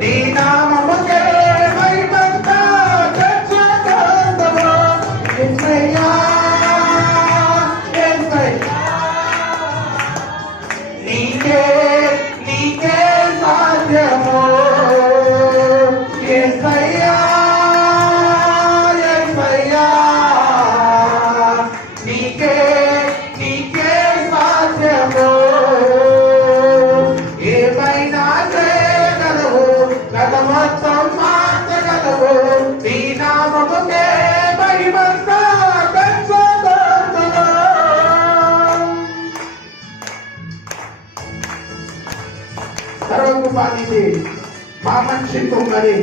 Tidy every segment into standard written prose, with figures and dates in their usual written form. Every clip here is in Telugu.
నీ నామముకే మహిమంతా తెచ్చుకొందుము. యేసయ్యా యేసయ్యా నీకే నీకే సాధ్యము. యేసయ్యా యేసయ్యా నీకే నీకే సాధ్యము. ఏమైనా చేయగలవు, గత మొత్తం మార్చగలవు. నీ నామముకే మహిమంతా తెచ్చుకొందుము. సర్వకృపానిధి మా మనిషి కుమ్మరి,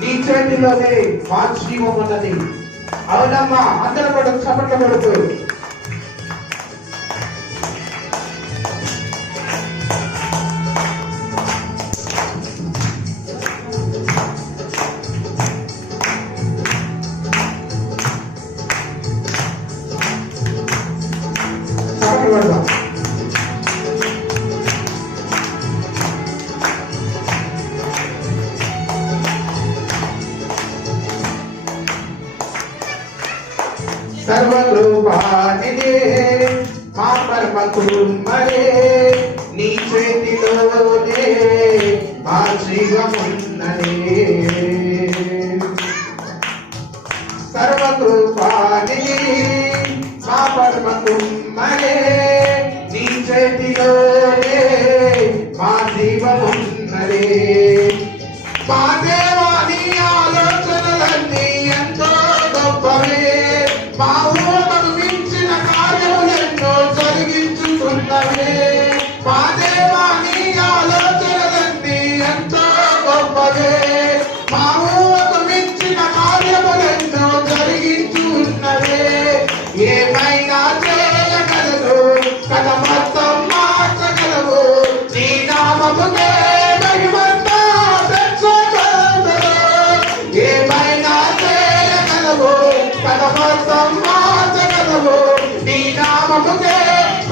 నీ చేతిలోనే మా జీవం ఉన్నది. అవునమ్మా, అందరూ కూడా చప్పట్లు కొడుతూ చప్పట్లు కొడదాం. సర్వకృపానిధి మా పరమ కుమ్మరే, నీ చేతిలోనే మా జీవమున్నది. సర్వకృపానిధి మా పరమ కుమ్మరే, నీ చేతిలోనే మా జీవమున్నది. మా దేవా నీ ఆలోచనలన్నీ ఎంతో గొప్పవే. మా ఊహకు మించిన కార్యములెన్నో జరిగించుతున్నవే. మా దేవా నీ ఆలోచనలన్నీ ఎంతో గొప్పవే. మా ఊహకు మించిన కార్యములెన్నో జరిగించున్నవే. ఏమైనా చేయగలవు, కథ మొత్తం మార్చగలవు. నీ నామముకే మహిమంతా తెచ్చుకొందుము. ఏమైనా చేయగలవు, కథ మొత్తం మార్చగలవు. నీ నామముకే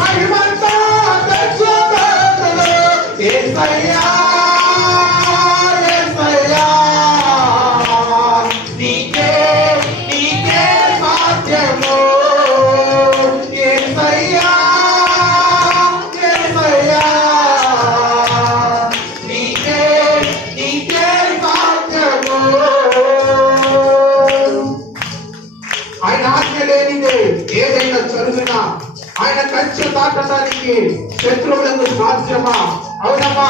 మహిమంతా తెచ్చుకొందుము. యేసయ్యా యేసయ్యా నీకే నీకే సాధ్యము. యేసయ్యా యేసయ్యా నీకే నీకే సాధ్యము. ఆయన ఆజ్ఞ లేనిదే ఏదైనా జరుగునా, ఆయన కంచె దాటడానికి శత్రువులకు సాధ్యమా? అవునమ్మా.